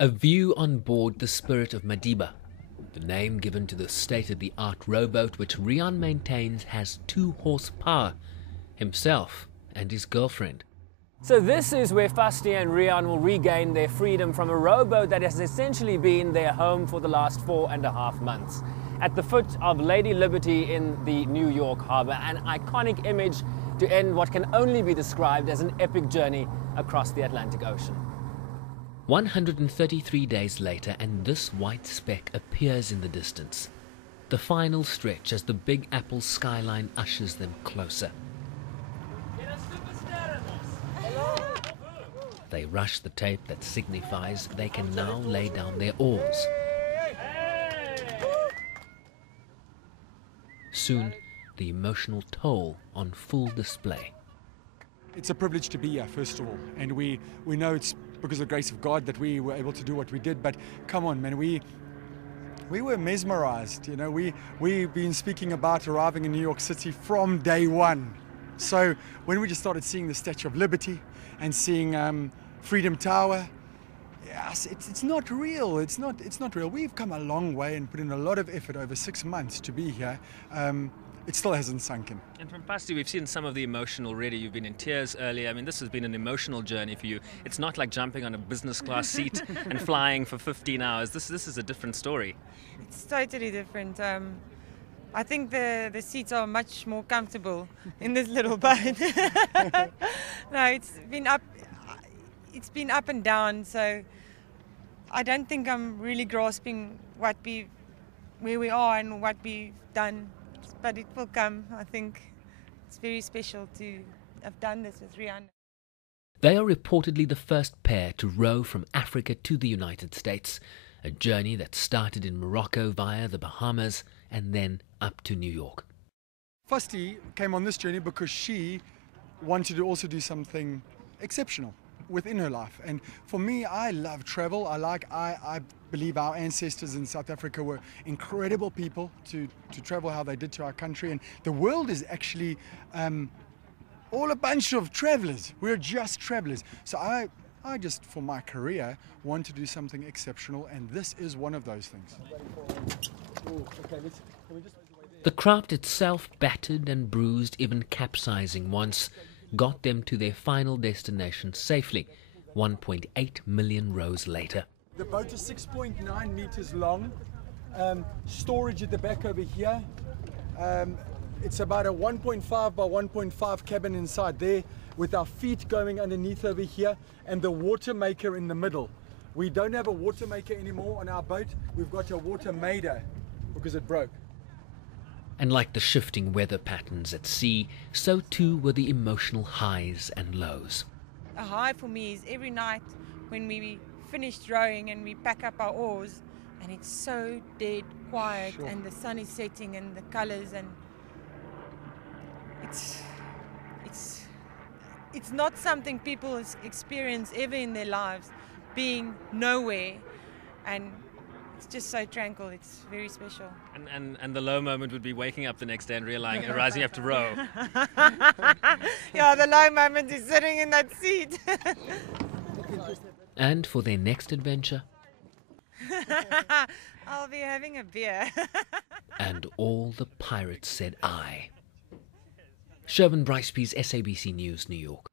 A view on board the Spirit of Madiba, the name given to the state-of-the-art rowboat which Rian maintains has 2 horsepower, himself and his girlfriend. So this is where Fasti and Rian will regain their freedom from a rowboat that has essentially been their home for the last 4.5 months. At the foot of Lady Liberty in the New York harbor, an iconic image to end what can only be described as an epic journey across the Atlantic Ocean. 133 days later, and this white speck appears in the distance. The final stretch as the Big Apple skyline ushers them closer. They rush the tape that signifies they can now lay down their oars. Soon, the emotional toll on full display. It's a privilege to be here, first of all, and we know it's because of the grace of God that we were able to do what we did, but come on, man, we were mesmerized, you know. We've been speaking about arriving in New York City from day one. So when we just started seeing the Statue of Liberty and seeing Freedom Tower, yes, it's not real. It's not real. We've come a long way and put in a lot of effort over 6 months to be here. It still hasn't sunk in. And from Fasti, we've seen some of the emotion already. You've been in tears earlier. I mean, this has been an emotional journey for you. It's not like jumping on a business class seat and flying for 15 hours. This is a different story. It's totally different. I think the seats are much more comfortable in this little boat. No, it's been up and down, so I don't think I'm really grasping where we are and what we've done. But it will come. I think it's very special to have done this with Rian. They are reportedly the first pair to row from Africa to the United States, a journey that started in Morocco via the Bahamas and then up to New York. Fasti came on this journey because she wanted to also do something exceptional within her life. And for me, I love travel. I believe our ancestors in South Africa were incredible people to travel how they did to our country. And the world is actually all a bunch of travelers. We're just travelers. So I just, for my career, want to do something exceptional, and this is one of those things. The craft itself, battered and bruised, even capsizing once, got them to their final destination safely, 1.8 million rows later. The boat is 6.9 meters long, storage at the back over here. It's about a 1.5 by 1.5 cabin inside there, with our feet going underneath over here and the water maker in the middle. We don't have a water maker anymore on our boat. We've got a water maker because it broke. And like the shifting weather patterns at sea, so too were the emotional highs and lows. A high for me is every night when we finished rowing and we pack up our oars and it's so dead quiet. Sure. And the sun is setting and the colors, and it's not something people experience ever in their lives, being nowhere, and it's just so tranquil. It's very special. And the low moment would be waking up the next day and realizing you have to row. Yeah, the low moment is sitting in that seat. And for their next adventure, I'll be having a beer. and all the pirates said aye. Shervin Brycepease, SABC News, New York.